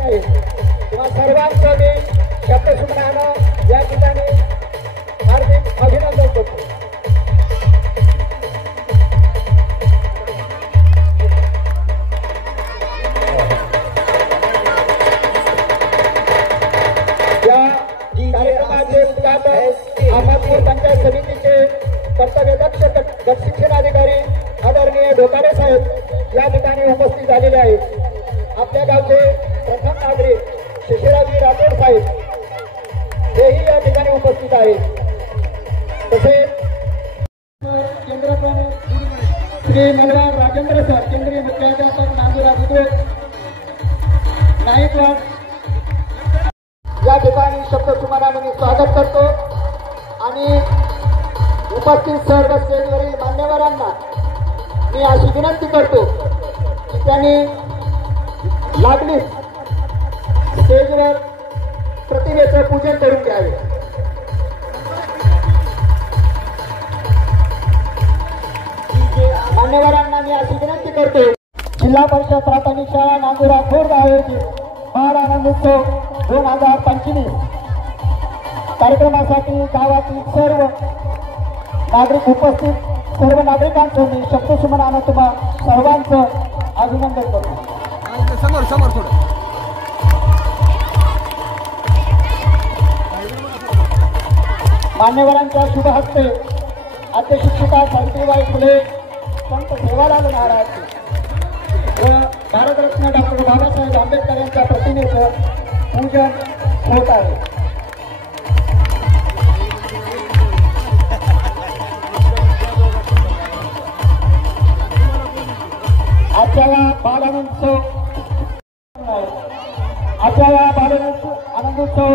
तुम्हा सर्वांचं मी शब्दसुमनानं या ठिकाणी हार्दिक अभिनंदन करतो. या कार्यक्रमाचे उद्घाटन अहमदपूर पंचायत समितीचे कर्तव्यदक्ष गट शिक्षणाधिकारी आदरणीय ढोकारे साहेब या ठिकाणी उपस्थित झालेले आहेत. आपल्या गावचे प्रथम नागरिक शिशिराजी राठोड साहेब हेही या ठिकाणी उपस्थित आहेत. तसेच केंद्र प्रमुख श्री मल्हार राजेंद्र सर केंद्रीय मुख्याध्यापक नांदुरा बुद्रुक नाईकवाड या ठिकाणी शब्दसुमनाने मी स्वागत करतो आणि उपस्थित सर्व स्टेजवरील मान्यवरांना मी अशी विनंती करतो की त्यांनी लागली स्टेजवर प्रतिमेचं पूजन करून घ्यावे. मान्यवरांना मी अशी विनंती करतो. जिल्हा परिषद प्राथमिक शाळा नांदुरा खुर्द आयोजित बाल आनंद उत्सव 2025 कार्यक्रमासाठी गावातील सर्व नागरिक उपस्थित सर्व नागरिकांचं मी शब्दसुमनानं तुम्हा सर्वांचं अभिनंदन करतो. समोर समोर थोडं मान्यवरांच्या शुभ हस्ते आद्य शिक्षिका सावित्रीबाई फुले संत सेवालाल महाराज व भारतरत्न डॉक्टर बाबासाहेब आंबेडकर यांच्या प्रतिमेचं पूजन होत आहे. आजच्या या बाल आनंदोत्सव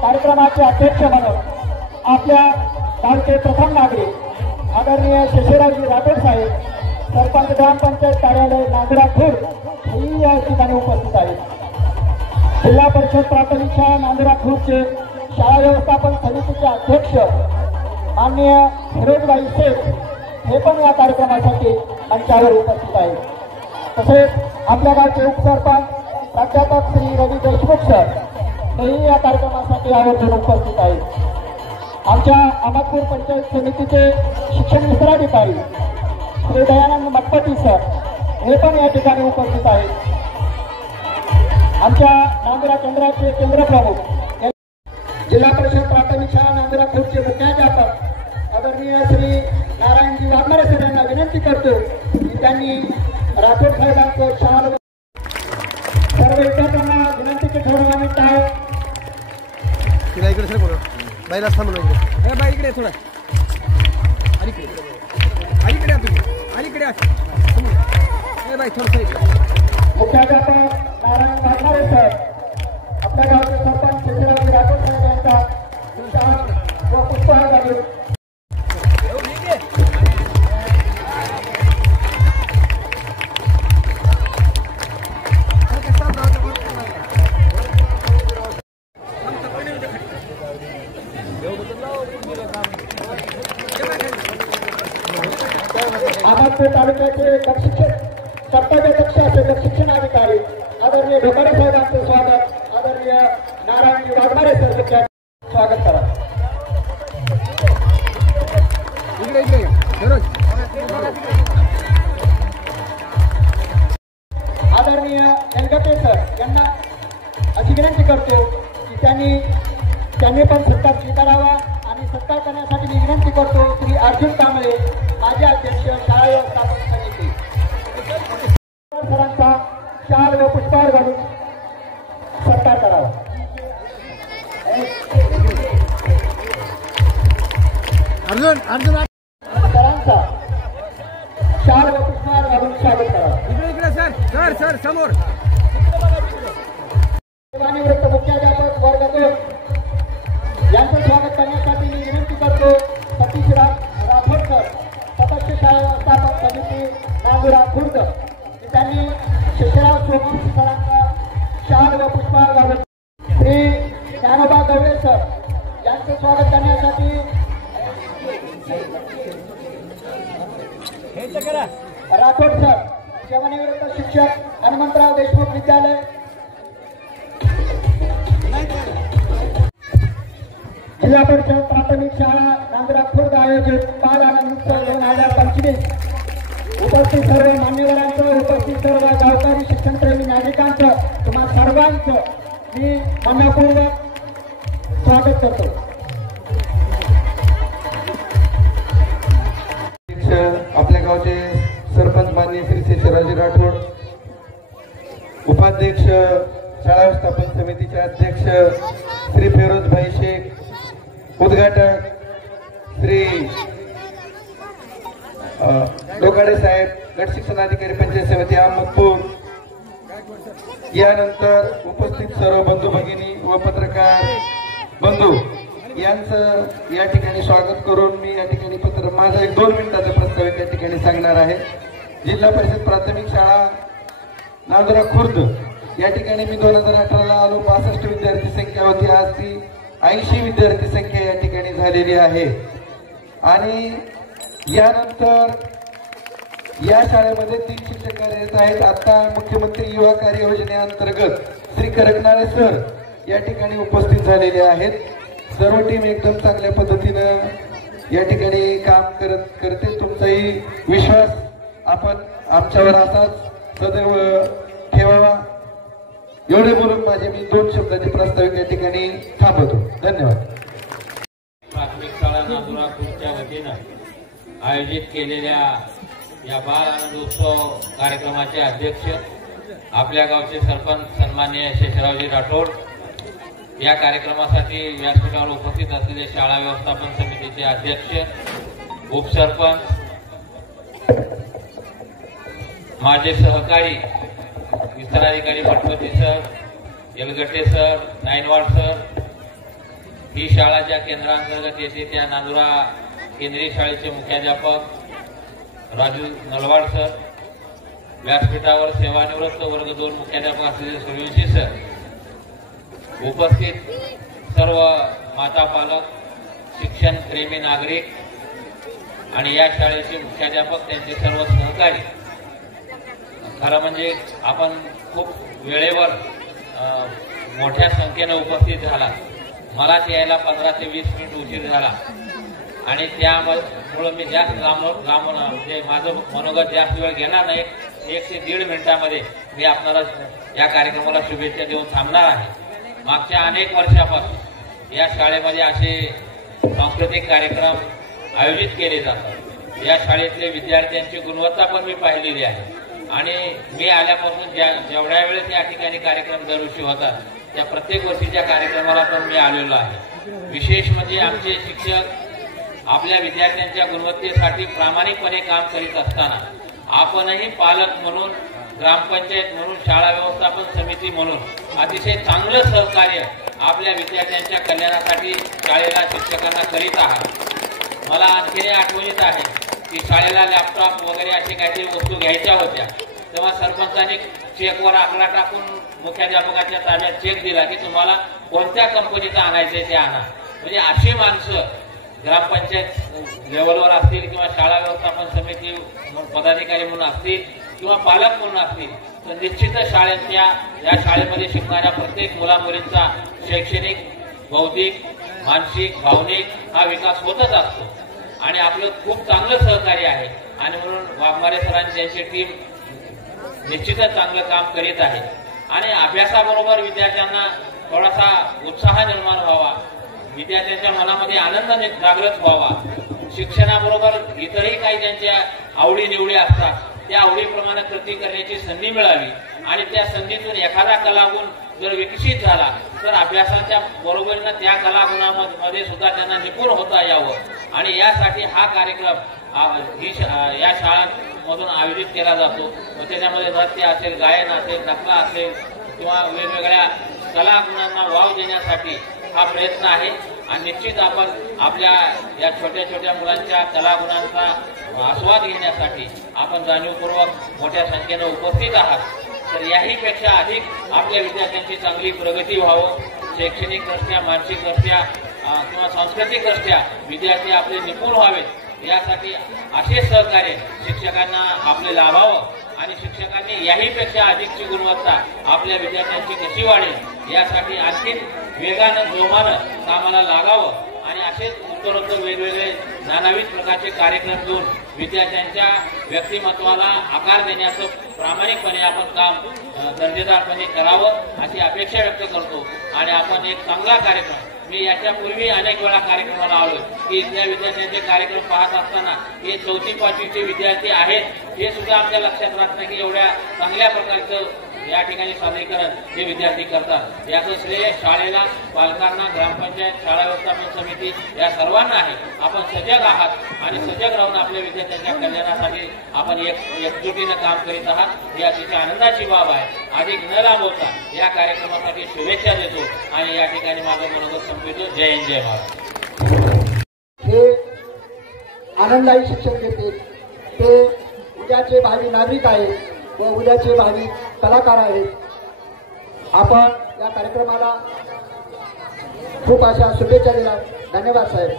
कार्यक्रमाचे अध्यक्ष म्हणून आपल्या गावचे प्रथम नागरिक आदरणीय शिशिराजी राठोड साहेब सरपंच ग्रामपंचायत कार्यालय नांदुरा खुर्द हेही या ठिकाणी उपस्थित आहेत. जिल्हा परिषद प्राथमिक शाळा नांदुरा खुर्दचे शाळा व्यवस्थापन समितीचे अध्यक्ष माननीय फिरोजबाई शेख हे पण या कार्यक्रमासाठी मंचावर उपस्थित आहेत. तसेच आपल्या गावचे उपसरपंच प्राध्यापक श्री रवी देशमुख सर हेही या कार्यक्रमासाठी आवर्जून उपस्थित आहेत. आमच्या अहमदपूर पंचायत समितीचे शिक्षण विस्ताराधिकारी श्री दयानंद मटपटी सर हे पण या ठिकाणी उपस्थित आहेत. आमच्या नांदुरा केंद्राचे केंद्र प्रमुख जिल्हा परिषद प्राथमिक शाळा नांदुरा खुर्दचे मुख्याध्यापक आदरणीय श्री नारायणजी वाघमारे सर यांना विनंती करतो की त्यांनी राठोड साहेबांचं शाल सर्व विद्यार्थ्यांना विनंतीचे थोडं मिनिट आहे. इकडे सर बोला बाईला थांबलो इकडे बाई इकडे थोडं अलीकडे अलीकडे तुम्ही अलीकडे बाई थोडं इकडे. मुख्याध्यापक नारायण वाघमारे सर आपल्या गावचे सरपंच शिशिराजी राठोड साहेब यांचा शाल व पुष्पहार घालून अहमदपूर तालुक्याचे कर्तव्यदक्ष असे शिक्षणाधिकारी आदरणीय ढोकारे साहेबांचं स्वागत आदरणीय नारायणजी वाघमारे सर स्वागत करा. आदरणीय एनगटे सर यांना अशी विनंती करतो की त्यांनी पण सत्कार स्वीकारावा आणि सत्कार करण्यासाठी मी विनंती करतो श्री अर्जुन कांबळे माजी अध्यक्ष शाळा व्यवस्थापन समिती सरांचा शाल व पुष्पहार घालून सत्कार करावा. अर्जुन सरांचा शाल व पुष्पहार घालून स्वागत करावा. इकडे सर समोर सेवानिवृत्त मुख्याध्यापक वर्ग 2 यांचं स्वागत करण्यासाठी मी विनंती करतो सतीश राठोड सर सदस्य शाळा व्यवस्थापन समिती नांदुरा खुर्द त्यांनी शिशिराव सोमवंशी सरांचा शाल व पुष्पहार घालून श्री ज्ञानोबा गवळे सर यांचं स्वागत करण्यासाठी राठोड सर सेवानिवृत्त शिक्षक हनुमंतराव देशमुख विद्यालय जिल्हा परिषद प्राथमिक शाळा नांदुरा खुर्द आयोजित बाल आनंद उत्सव 2025 उपस्थित सर्व मान्यवरांचं, उपस्थित सर्व गावकरी शिक्षणप्रेमी नागरिकांचं, तुम्हा सर्वांचं मी मनपूर्वक स्वागत करतो. आपल्या गावचे सरपंच माननीय श्री शेषरावजी राठोड, उपाध्यक्ष शाळा व्यवस्थापन समितीचे अध्यक्ष श्री फिरोजभाई शेख, उद्घाटक श्री लोकाडे साहेब, गट शिक्षणाधिकारी पंचायत समिती अहमदपूर, यानंतर उपस्थित सर्व बंधू भगिनी व पत्रकार बंधू यांचं या ठिकाणी स्वागत करून मी या ठिकाणी माझं एक 2 मिनिटाचं प्रस्ताव या ठिकाणी सांगणार आहे. जिल्हा परिषद प्राथमिक शाळा नांदुरा खुर्द या ठिकाणी मी 2018ला आलो. 62 विद्यार्थी संख्या होती, आज ती 80 विद्यार्थी संख्या या ठिकाणी झालेली आहे. आणि यानंतर या शाळेमध्ये 3 शिक्षक कार्यरत आहेत. आता मुख्यमंत्री युवा कार्य योजनेअंतर्गत श्री करकनाळे सर या ठिकाणी उपस्थित झालेले आहेत. सर्व टीम एकदम चांगल्या पद्धतीनं या ठिकाणी काम करते. तुमचाही विश्वास आपण आमच्यावर असाच सदैव ठेवावा. एवढे बोलून माझे मी 2 शब्दाचे प्रस्ताव या ठिकाणी थांबवतो. धन्यवाद. प्राथमिक शाळा नांदुरा खुर्दच्या वतीनं आयोजित केलेल्या या बाल आनंद उत्सव कार्यक्रमाचे अध्यक्ष आपल्या गावचे सरपंच सन्माननीय शेषरावजी राठोड, या कार्यक्रमासाठी व्यासपीठावर उपस्थित असलेले शाळा व्यवस्थापन समितीचे अध्यक्ष, उपसरपंच, माझे सहकारी विस्ताराधिकारी पटपती सर, येलगट्टे सर, नाईनवाड सर, ही शाळा ज्या केंद्रांतर्गत येते त्या नांदुरा केंद्रीय शाळेचे मुख्याध्यापक राजू नलवाड सर, व्यासपीठावर सेवानिवृत्त वर्ग 2 मुख्याध्यापक असलेले सूर्यवंशी सर, उपस्थित सर्व माता पालक, शिक्षण प्रेमी नागरिक आणि या शाळेचे मुख्याध्यापक, त्यांचे सर्व सहकारी. खरं म्हणजे आपण खूप वेळेवर मोठ्या संख्येनं उपस्थित झाला. मला यायला 15 ते 20 मिनिट उशीर झाला आणि त्यामुळे मी जास्त लांबून म्हणजे माझं मनोगत जास्त वेळ घेणार नाही. 1 ते 1.5 मिनिटामध्ये मी आपल्याला या कार्यक्रमाला शुभेच्छा देऊन थांबणार आहे. मागच्या अनेक वर्षापासून या शाळेमध्ये असे सांस्कृतिक कार्यक्रम आयोजित केले जातात. या शाळेतले विद्यार्थ्यांची गुणवत्ता पण मी पाहिलेली आहे आणि मी आल्यापासून जेवढ्या वेळेस या ठिकाणी कार्यक्रम दरवर्षी होतात त्या प्रत्येक वर्षीच्या कार्यक्रमाला पण मी आलेलो आहे. विशेष म्हणजे आमचे शिक्षक आपल्या विद्यार्थ्यांच्या गुणवत्तेसाठी प्रामाणिकपणे काम करीत असताना आपणही पालक म्हणून, ग्रामपंचायत म्हणून, शाळा व्यवस्थापन समिती म्हणून अतिशय चांगलं सहकार्य आपल्या विद्यार्थ्यांच्या कल्याणासाठी शाळेला, शिक्षकांना करीत आहात. मला आणखी आठवणीत आहे की शाळेला लॅपटॉप वगैरे अशी काहीतरी वस्तू घ्यायच्या होत्या तेव्हा सरपंचांनी चेकवर आकडा टाकून मुख्याध्यापकाच्या ताब्यात चेक दिला की तुम्हाला कोणत्या कंपनीचा आणायचंय ते आणा. म्हणजे अशी माणसं ग्रामपंचायत लेवलवर असतील किंवा शाळा व्यवस्थापन समिती पदाधिकारी म्हणून असतील किंवा पालक म्हणून असतील तर निश्चितच या शाळेमध्ये शिकणाऱ्या प्रत्येक मुलामुलींचा शैक्षणिक, बौद्धिक, मानसिक, भावनिक हा विकास होतच असतो आणि आपलं खूप चांगलं सहकार्य आहे. आणि म्हणून वाघमारे सरांची त्यांची टीम निश्चितच चांगलं काम करीत आहे आणि अभ्यासाबरोबर विद्यार्थ्यांना थोडासा उत्साह निर्माण व्हावा, विद्यार्थ्यांच्या मनामध्ये आनंद जागृत व्हावा, शिक्षणाबरोबर इतरही काही त्यांच्या आवडीनिवडी असतात त्या आवडीप्रमाणे कृती करण्याची संधी मिळावी आणि त्या संधीतून एखादा कलागुण जर विकसित झाला तर अभ्यासाच्या बरोबरीनं त्या कलागुणामध्ये सुद्धा त्यांना निपुण होता यावं आणि यासाठी हा कार्यक्रम या शाळांमधून आयोजित केला जातो. मग त्याच्यामध्ये नृत्य असेल, गायन असेल, नकला असेल किंवा वेगवेगळ्या कलागुणांना वाव देण्यासाठी हा प्रयत्न आहे आणि निश्चित आपण आपल्या या छोट्या छोट्या मुलांच्या कलागुणांचा आस्वाद घेण्यासाठी आपण जाणीवपूर्वक मोठ्या संख्येनं उपस्थित आहात. तर याही पेक्षा अधिक आपल्या विद्यार्थ्यांची चांगली प्रगती व्हावं, शैक्षणिकदृष्ट्या, मानसिकदृष्ट्या किंवा सांस्कृतिकदृष्ट्या विद्यार्थी आपले निपुण व्हावेत यासाठी असे सहकार्य शिक्षकांना आपले लाभावं आणि शिक्षकांनी याहीपेक्षा अधिकची गुणवत्ता आपल्या विद्यार्थ्यांची कशी वाढेल यासाठी आणखी वेगानं, जोमानं कामाला लागावं असेच उत्तरोत्तर वेगवेगळे नानाविध प्रकारचे कार्यक्रम घेऊन विद्यार्थ्यांच्या व्यक्तिमत्वाला आकार देण्याचं प्रामाणिकपणे आपण काम दर्जेदारपणे करावं अशी अपेक्षा व्यक्त करतो. आणि आपण एक चांगला कार्यक्रम, मी याच्यापूर्वी अनेक वेळा कार्यक्रमाला आलोय की इथल्या विद्यार्थ्यांचे कार्यक्रम पाहत असताना हे 4थी 5वीचे विद्यार्थी आहेत हे सुद्धा आमच्या लक्षात राहत नाही की एवढ्या चांगल्या प्रकारचं या ठिकाणी सादरीकरण हे विद्यार्थी करतात. याचं श्रेय शाळेला, पालकांना, ग्रामपंचायत, शाळा व्यवस्थापन समिती या सर्वांना आहे. आपण सजग आहात आणि सजग राहून आपल्या विद्यार्थ्यांच्या कल्याणासाठी आपण एकजुटीनं काम करीत आहात ही अतिशय आनंदाची बाब आहे. अधिक न लांबवता या कार्यक्रमासाठी शुभेच्छा देतो आणि या ठिकाणी माझं मनोगत संपवितो. जय हिंद, जय महाराष्ट्र. हे आनंदायी शिक्षण देतील ते उद्याचे भावी नागरिक आहेत व उद्याचे भावी कलाकार आहेत. आपण या कार्यक्रमाला खूप अशा शुभेच्छा दिल्या. धन्यवाद साहेब.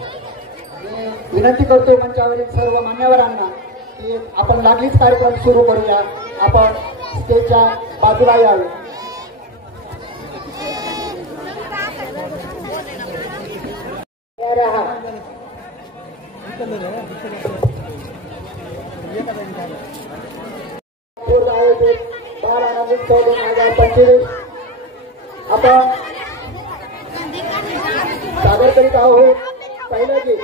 मी विनंती करतो मंचावरील सर्व मान्यवरांना की आपण लागलीच कार्यक्रम सुरू करूया. आपण स्टेजच्या बाजूला यावे. आयोजित बाल आनंदित 2025 आपण सादर करीत आहोत. पहिलं गीत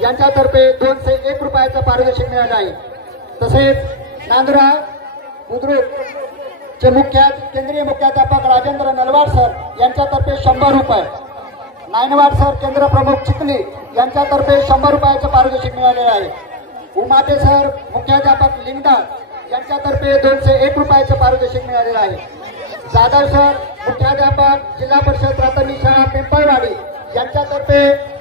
यांच्यातर्फे 201 रुपयाचं पारितोषिक मिळालं आहे। तसेच नांदुरा बुद्रुक चे केंद्रीय मुख्याध्यापक राजेंद्र नलवाड सर यांच्यातर्फे 100 रुपये, नायनवाड सर केंद्र प्रमुख चिखली यांच्यातर्फे 100 रुपयाचं पारितोषिक मिळालेलं आहे। उमाटे सर मुख्याध्यापक लिंगडा यांच्यातर्फे 201 रुपयाचं पारितोषिक मिळालेलं आहे। जाधव सर मुख्याध्यापक जिल्हा परिषद प्राथमिक शाळा पिंपळवाडी यांच्यातर्फे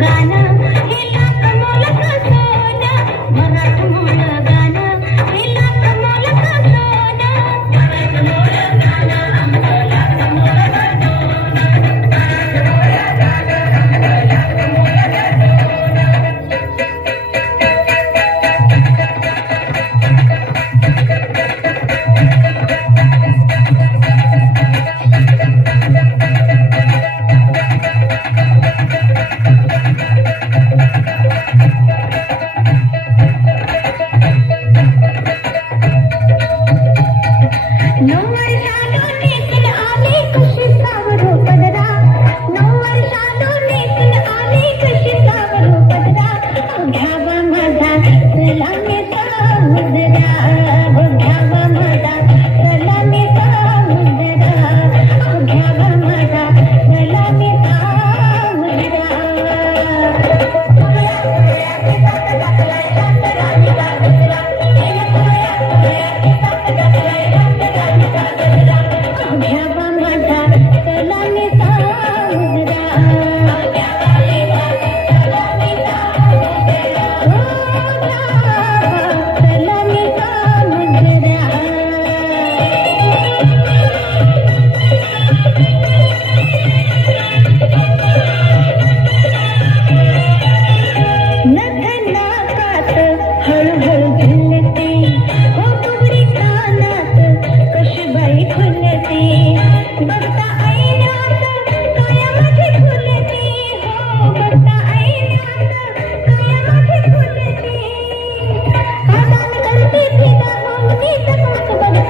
गाना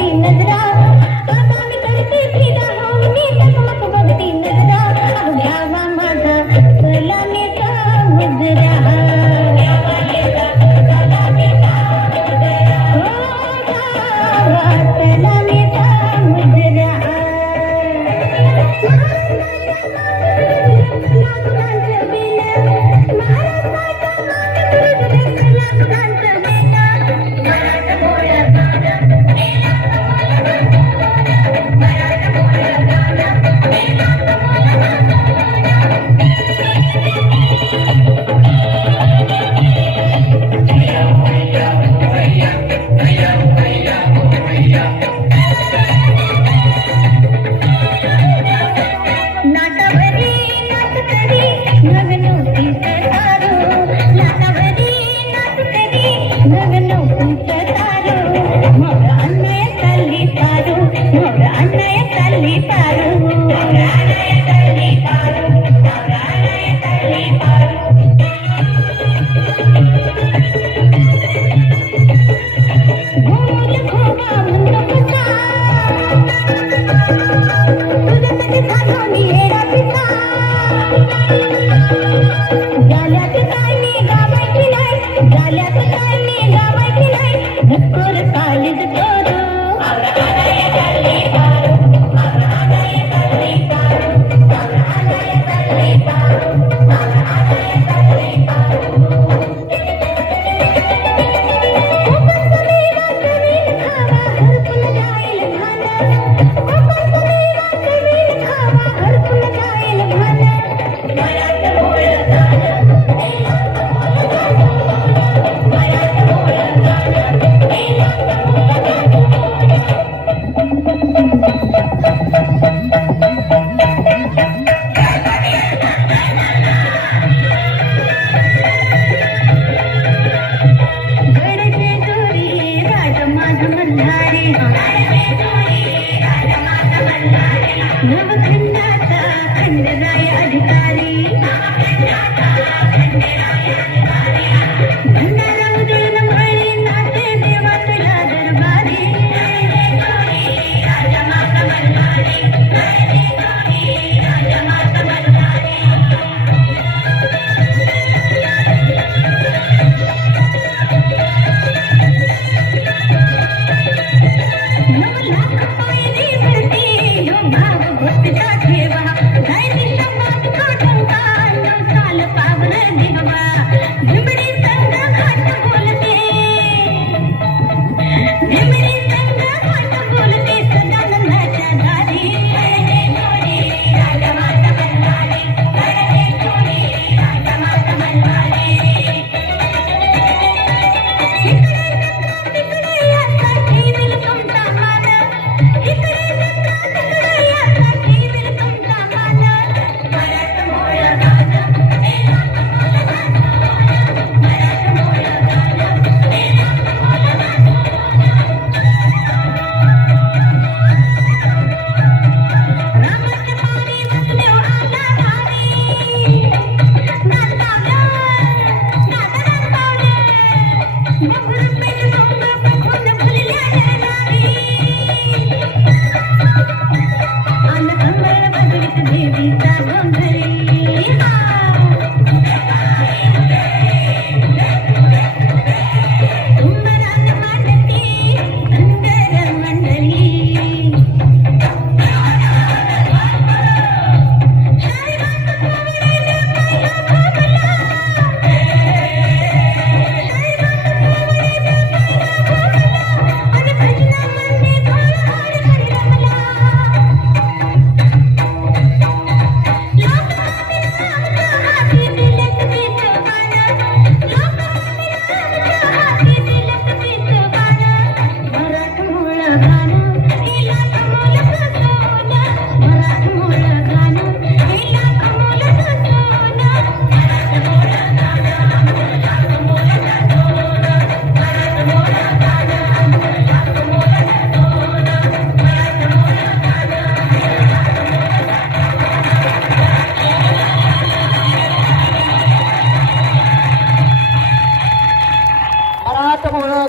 बघती नजरा आता मी करते फिदा हो मी टकमक बघती नजरा द्यावा माझा सलामीचा मुजरा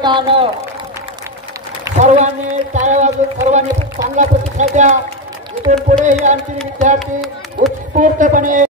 गाणं सर्वांनी टाळ्या अजून सर्वांनी चांगला प्रतिसाद द्या. इथून पुढे हे आणखी विद्यार्थी उत्स्फूर्तपणे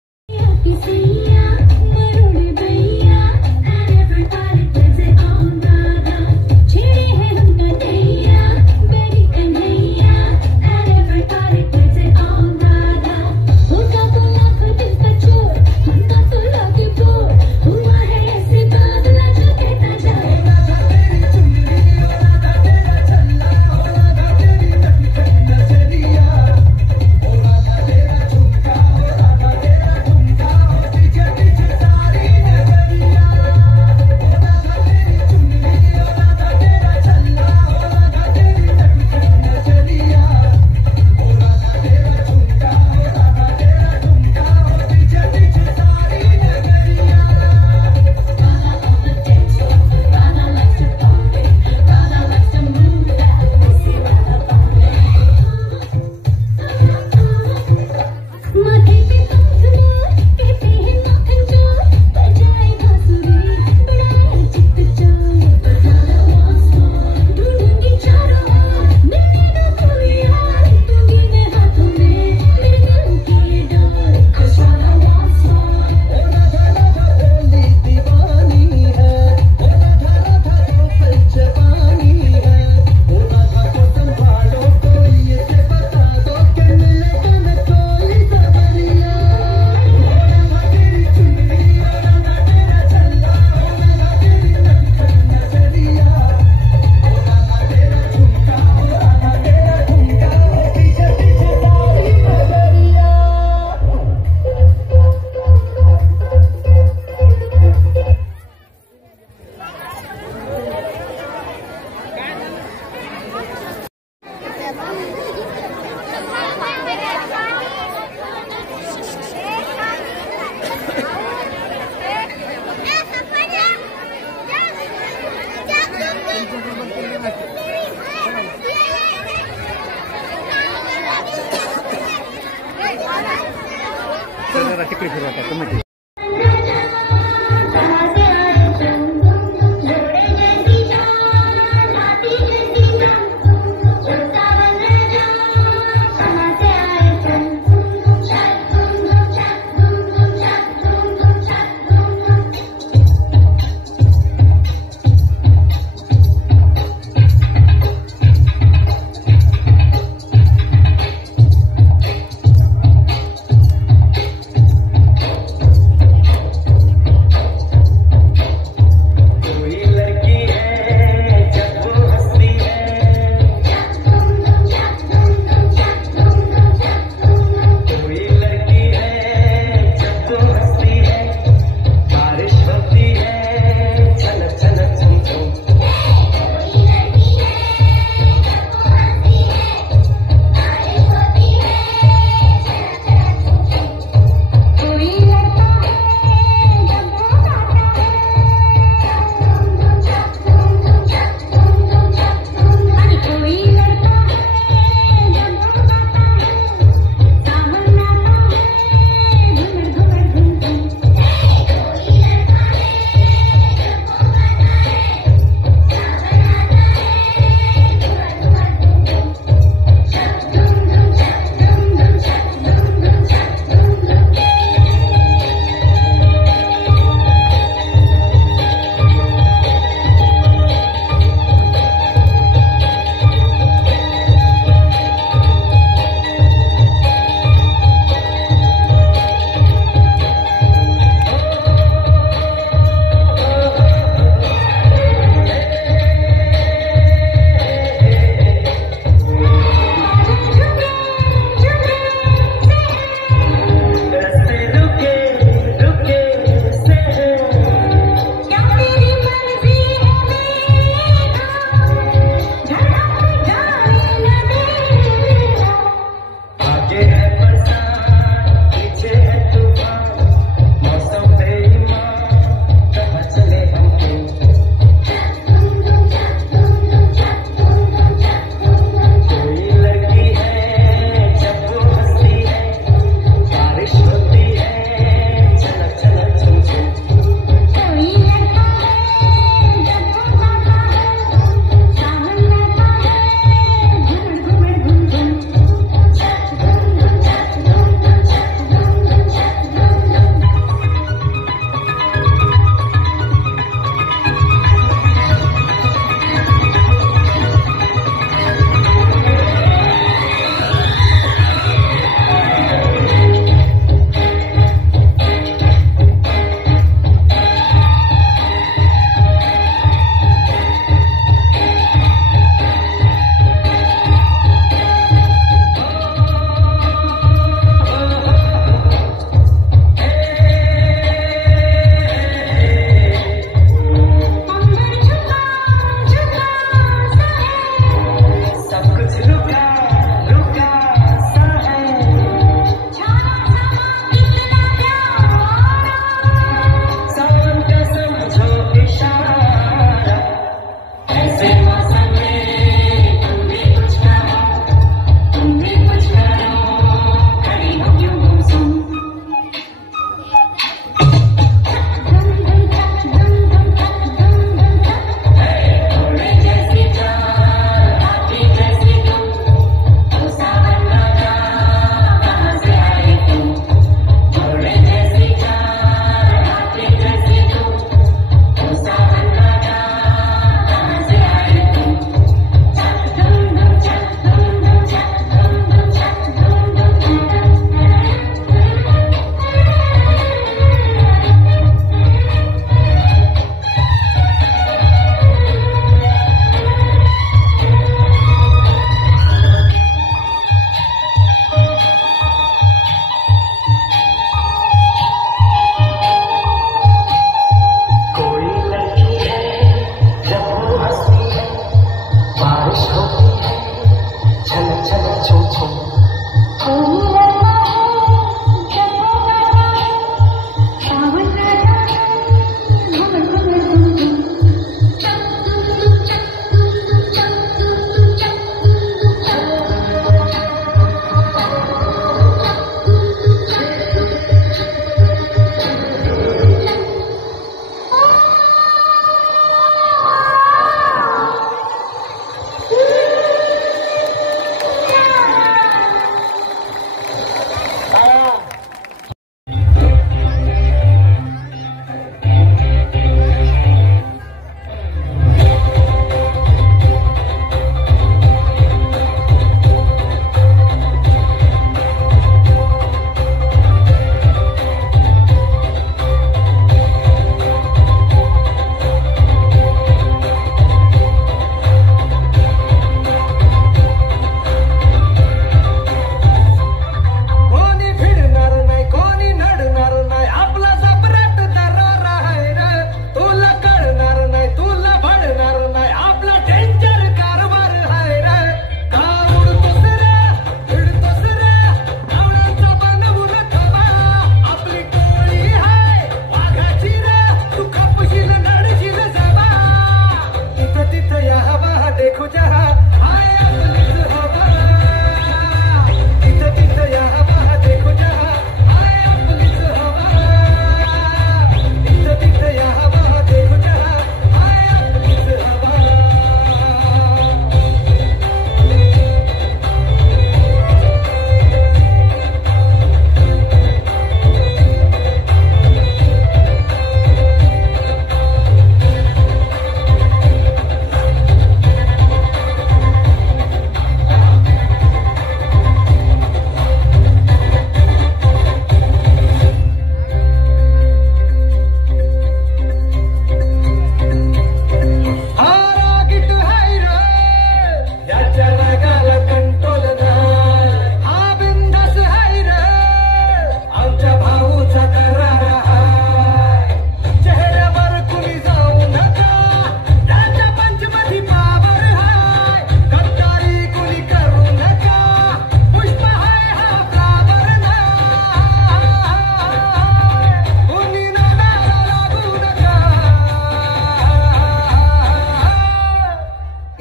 तिकडे फिरवतात कमिटी.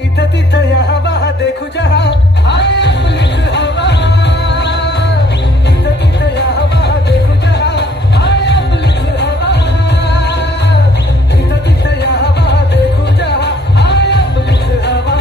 इथं तिथं या हवा देखू जहा हाय आपलीच हवा इथं तिथं या हवा देखू जहा हाय आपलीच हवा इथं तिथं या हवा देखू जहा हाय आपलीच हवा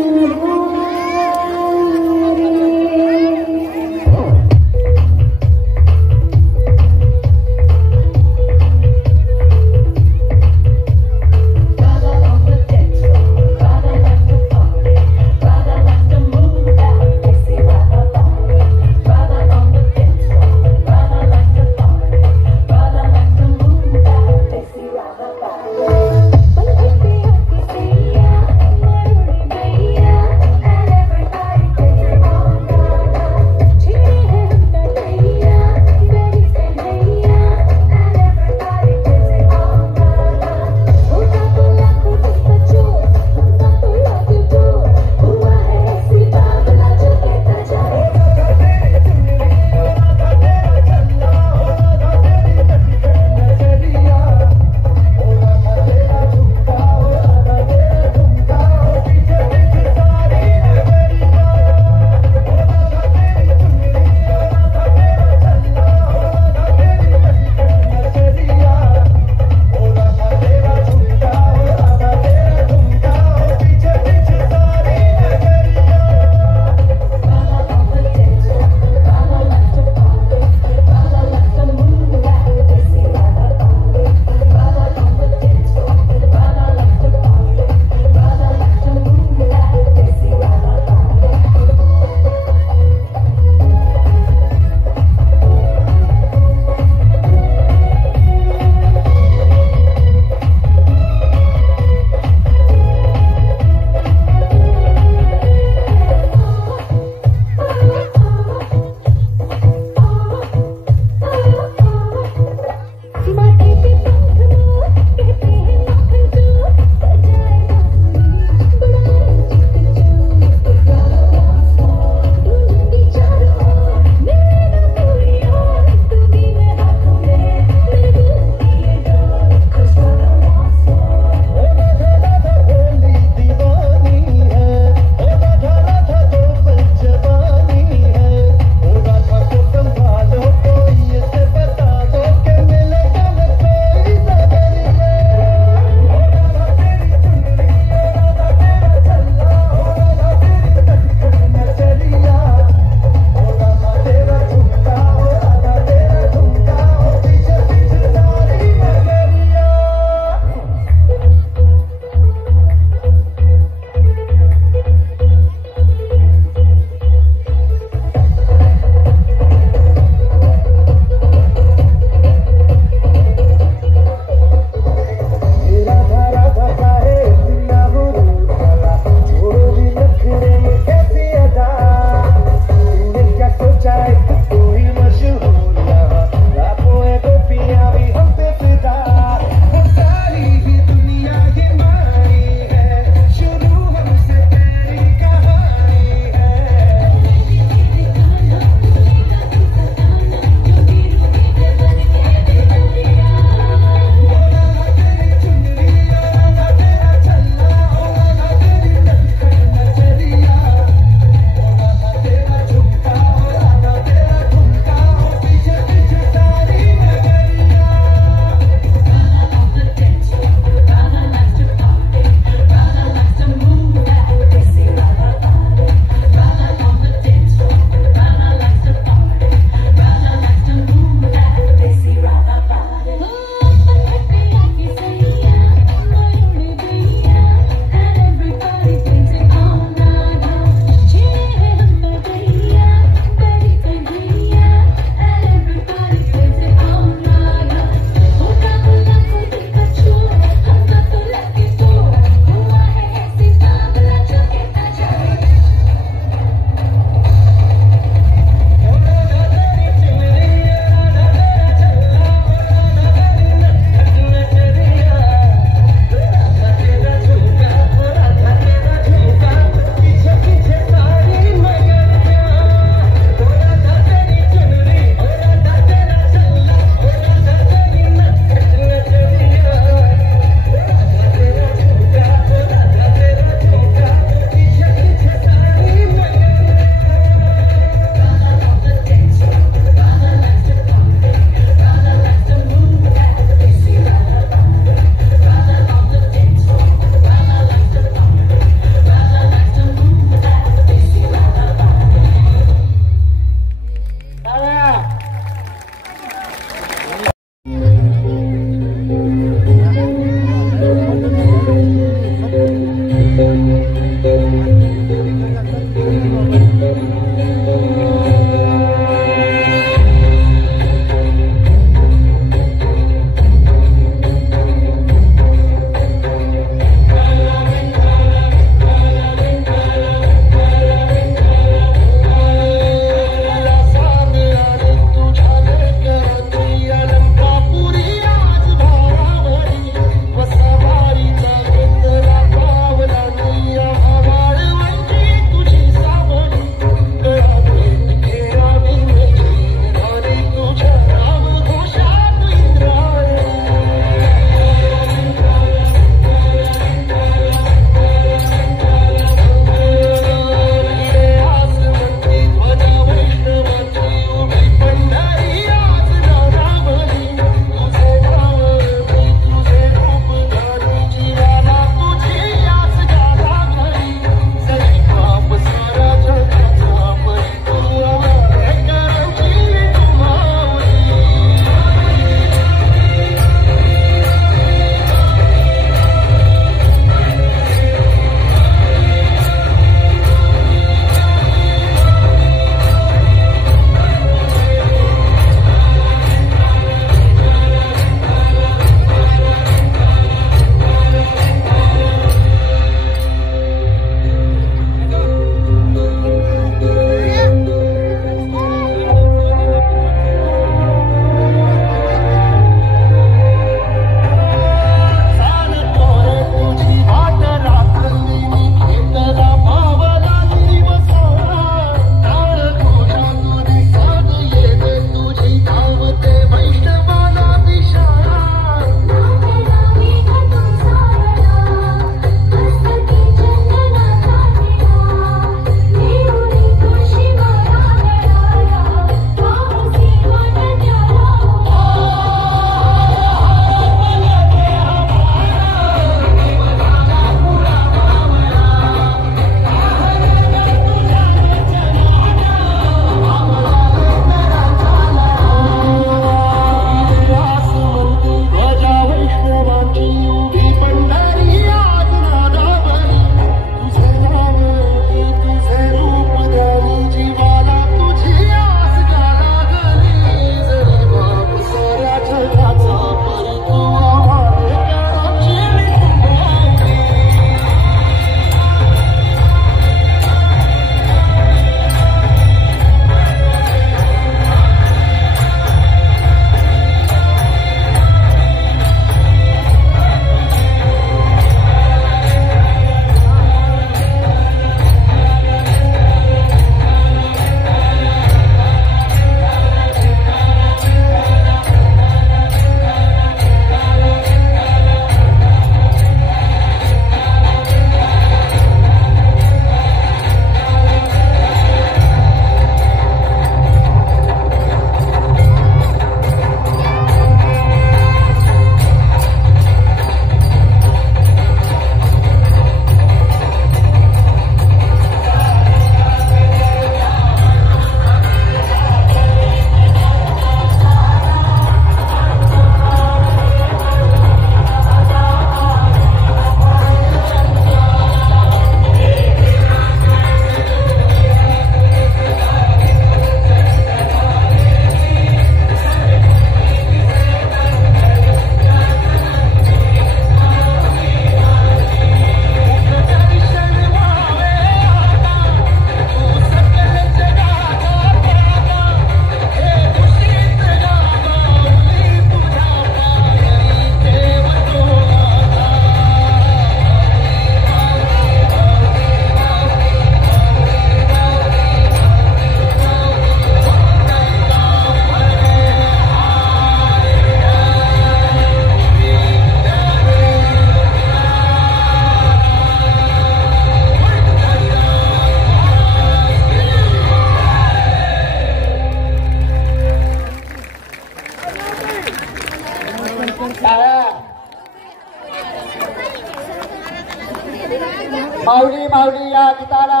माऊली माऊली या गीताला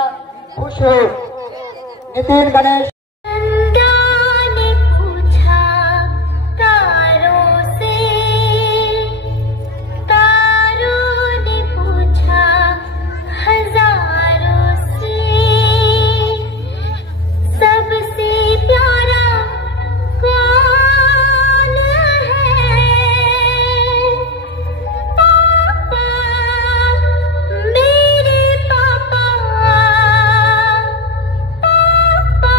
खुश हो नितीन गणेश नंदा ने पूछा तारों से, तारों ने पूछा हजारों से, सबसे प्यारा कौन है? पापा, मेरे पापा, पापा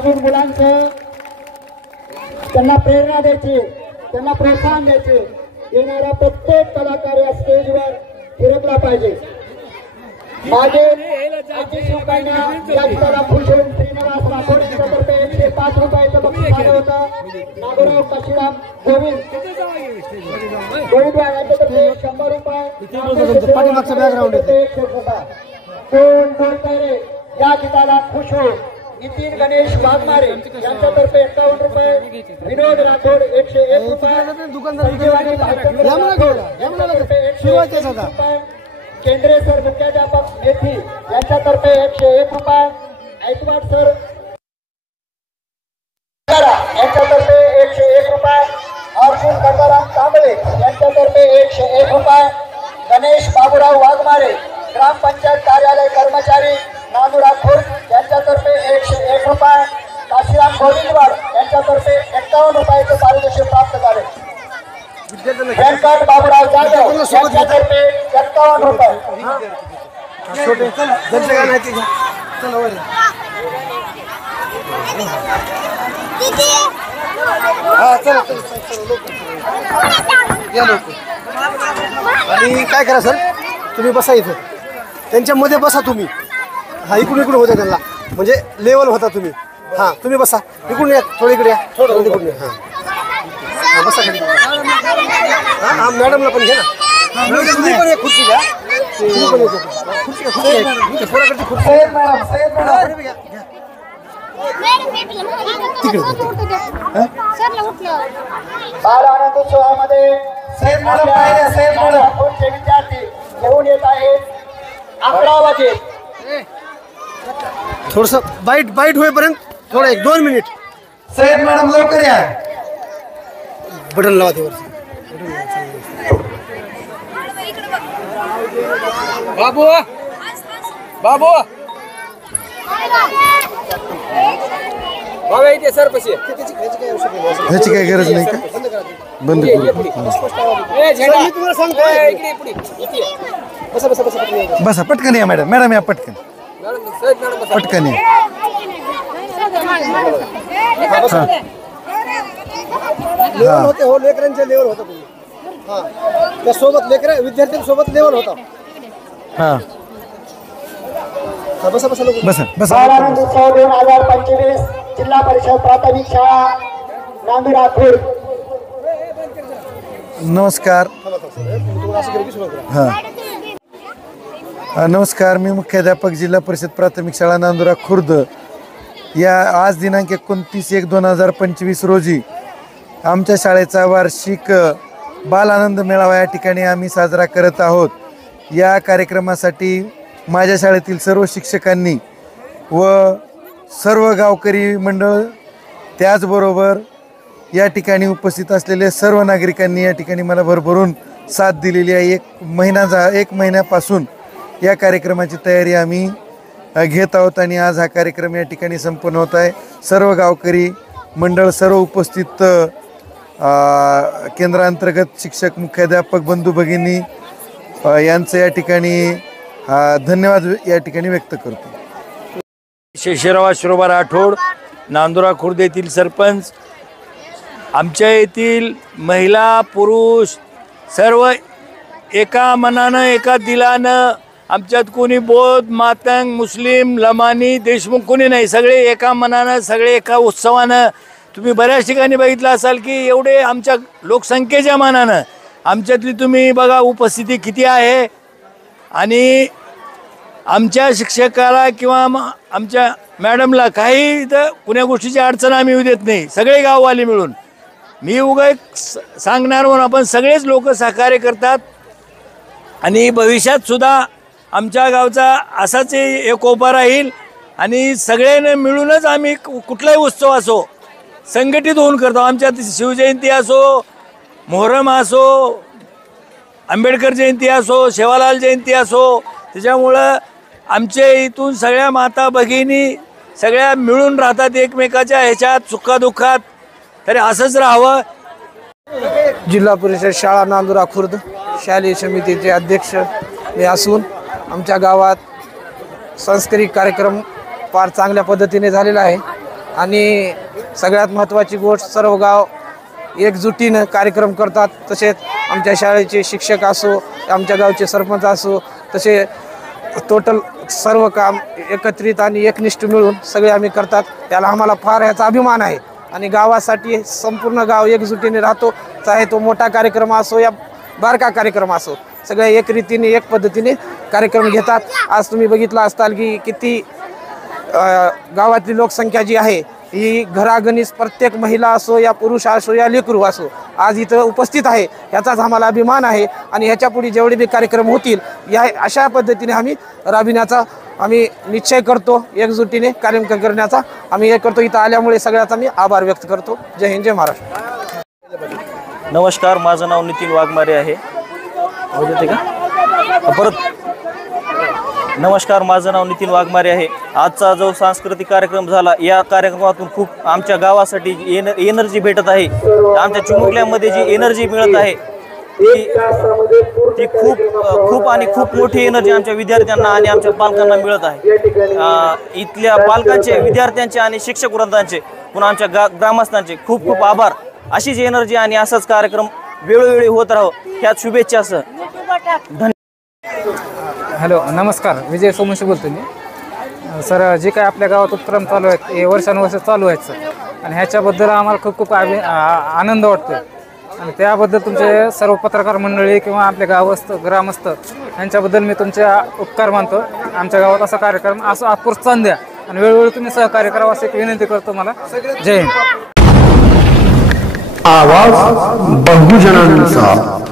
अजून मुलांचं त्यांना प्रेरणा द्यायची, त्यांना प्रोत्साहन द्यायचे. येणारा प्रत्येक कलाकार या स्टेजवर फिरकला पाहिजे. मागे 25 रुपयांना या गीताला खुश होऊन श्रीनिवास राठोड यांच्यातर्फे 105 रुपयाचं बक्षीस आलं होतं. नागोराव काशीराम गोविंद यांच्यातर्फे 100 रुपये. कोण बोलताय रे या गीताला खुश हो. नितीन गणेश वाघमारे यांच्यातर्फे 51 रुपये. विनोद राठोड 101 रुपये. संजीवानी भाईचंद्र राठोड यांच्यातर्फे 101 रुपये. केंद्रीय सर मुख्याध्यापक मेथी यांच्यातर्फे 101 रुपये. ऐकवाड सर यांच्यातर्फे 101 रुपये. अर्जुन गंगाराम कांबळे यांच्यातर्फे 101 रुपये. गणेश बाबूराव वाघमारे ग्रामपंचायत कार्यालय कर्मचारी नांदुरा खुर्द यांच्यातर्फे 101 रुपये. काशीराम गोविंदवाड यांच्यातर्फे 51 रुपयाचं पारितोषिक प्राप्त झाले. व्यंकट बाबूराव जाधव यांच्यातर्फे 51 रुपये. आणि काय करा सर, तुम्ही बसा इथं, त्यांच्यामध्ये बसा तुम्ही. हा इकडून इकडून होता त्यांना, म्हणजे लेवल होता तुम्ही. हा तुम्ही बसा, इकडून या, थोडं इकडे या, थोडं इकडून या. हा बसा खाली. हा मॅडमला पण घ्या ना, तुम्ही पण एक खुर्ची घ्या. तुम्ही पण एक खुर्ची घ्या, खुर्ची थोड्याकडची खुर्ची. बाल आनंद उत्सवामध्ये विद्यार्थी घेऊन येत आहेत. 11 वाजे थोडस बाईट होईपर्यंत थोडं 1-2 मिनिट. साहेब मॅडम लवकर या. बटन लावा ते वरती. बाबू बाबू बाबा इथे सर पशी ह्याची काय गरज नाही का? बंद करू. मी तुम्हाला सांगतो, बसा बसा बसा. बसा पटकन या मॅडम. मॅडम या पटकन, पटकन या. लेवल होते हो, लेकरांच्या लेवल होता तुम्ही. हा त्या सोबत विद्यार्थ्यांसोबत लेवल होता. हा बसा बसा लोक. बसा बसा. बाल आनंद उत्सव 2025 जिल्हा परिषद प्राथमिक शाळा नांदुरा खुर्द. नमस्कार. नमस्कार, मी मुख्याध्यापक जिल्हा परिषद प्राथमिक शाळा नांदुरा खुर्द. या आज दिनांक 29/1/2025 रोजी आमच्या शाळेचा वार्षिक बाल आनंद मेळावा या ठिकाणी आम्ही साजरा करत आहोत. या कार्यक्रमासाठी माझ्या शाळेतील सर्व शिक्षकांनी व सर्व गावकरी मंडळ, त्याचबरोबर या ठिकाणी उपस्थित असलेले सर्व नागरिकांनी या ठिकाणी मला भरभरून साथ दिलेली आहे. 1 महिन्यापासून या कार्यक्रमाची तयारी आम्ही घेत आहोत आणि आज हा कार्यक्रम या ठिकाणी संपन्न होत आहे. सर्व गावकरी मंडळ, सर्व उपस्थित केंद्रांतर्गत शिक्षक, मुख्याध्यापक बंधू भगिनी यांचं या ठिकाणी धन्यवाद या ठिकाणी व्यक्त करतो. शेषराव शिरोबा राठोड, नांदुरा खुर्द येथील सरपंच. आमच्या येथील महिला पुरुष सर्व एका मनानं, एका दिलानं, आमच्यात कोणी बौद्ध, मातंग, मुस्लिम, लमानी, देशमुख कोणी नाही, सगळे एका मनानं, सगळे एका उत्सवानं. तुम्ही बऱ्याच ठिकाणी बघितलं असाल की एवढे आमच्या लोकसंख्येच्या मानानं आमच्यातली तुम्ही बघा उपस्थिती किती आहे. आणि आमच्या शिक्षकाला किंवा आमच्या मॅडमला काही इथं कुण्या गोष्टीची अडचण आम्ही येऊ देत नाही. सगळे गाववाले मिळून, मी उगा एक सांगणार म्हणून आपण सगळेच लोक सहकार्य करतात. आणि भविष्यात सुद्धा आमच्या गावचा असाच एकोपा राहील. आणि सगळ्यांना मिळूनच आम्ही कुठलाही उत्सव असो संघटित होऊन करतो. आमच्यात शिवजयंती असो, मोहरम असो, आंबेडकर जयंती असो, शेवालाल जयंती असो, त्याच्यामुळं आमच्या इथून सगळ्या माता भगिनी सगळ्या मिळून राहतात एकमेकाच्या ह्याच्यात सुखादुःखात. तरी असंच राहावं. जिल्हा परिषद शाळा नांदुरा खुर्द शालेय समितीचे अध्यक्ष मी असून आमच्या गावात सांस्कृतिक कार्यक्रम फार चांगल्या पद्धतीने झालेला आहे. आणि सगळ्यात महत्त्वाची गोष्ट सर्व गाव एकजुटीनं कार्यक्रम करतात. तसेच आमच्या शाळेचे शिक्षक असो, आमच्या गावचे सरपंच असो, तसे टोटल सर्व काम एकत्रित आणि एकनिष्ठ मिळून सगळे आम्ही करतात. त्याला आम्हाला फार याचा अभिमान आहे आणि गावासाठी संपूर्ण गाव एकजुटीने राहतो. चाहे तो मोठा कार्यक्रम असो या बारका कार्यक्रम असो, सगळ्या एक रीतीने एक पद्धतीने कार्यक्रम घेतात. आज तुम्ही बघितलं असताल की किती गावातली लोकसंख्या जी आहे ही घरागणीस प्रत्येक महिला असो या पुरुष असो या लेकरू असो आज इथं उपस्थित आहे. याचाच आम्हाला अभिमान आहे आणि ह्याच्यापुढे जेवढे बी कार्यक्रम होतील या अशा पद्धतीने आम्ही राबविण्याचा आम्ही निश्चय करतो. एकजुटीने कार्यक्रम करण्याचा आम्ही हे करतो. इथं आल्यामुळे सगळ्याचा मी आभार व्यक्त करतो. जय हिंद, जय महाराष्ट्र. नमस्कार, माझं नाव नितीन वाघमारे आहे. नमस्कार, माझं नाव नितीन वाघमारे आहे. आजचा जो सांस्कृतिक कार्यक्रम झाला, या कार्यक्रमातून खूप आमच्या गावासाठी एनर्जी भेटत आहे. आमच्या चिमुकल्यामध्ये जी एनर्जी मिळत आहे ती खूप मोठी एनर्जी आमच्या विद्यार्थ्यांना आणि आमच्या पालकांना मिळत आहे. इथल्या पालकांचे, विद्यार्थ्यांचे आणि शिक्षक वृंदांचे पुन्हा आमच्या ग्रामस्थांचे खूप खूप आभार. अशीच एनर्जी आणि असाच कार्यक्रम वेळोवेळी होत राहो ह्यात शुभेच्छा सर. धन्यवाद. हॅलो, नमस्कार. विजय सोमवंशी बोलतो मी. सर, जे काय आपल्या गावात उपक्रम चालू आहेत हे वर्षानुवर्ष चालू आहेत सर, आणि ह्याच्याबद्दल आम्हाला खूप आनंद वाटतो. आणि त्याबद्दल तुमचे सर्व पत्रकार मंडळी किंवा आपले गावस्थ ग्रामस्थ यांच्याबद्दल मी तुमचे उपकार मानतो. आमच्या गावात असा कार्यक्रम असं प्रोत्साहन द्या आणि वेळोवेळी तुम्ही सहकार्य करावं अशी एक विनंती करतो मला. जय हिंद. आवाज बहुजनांचा.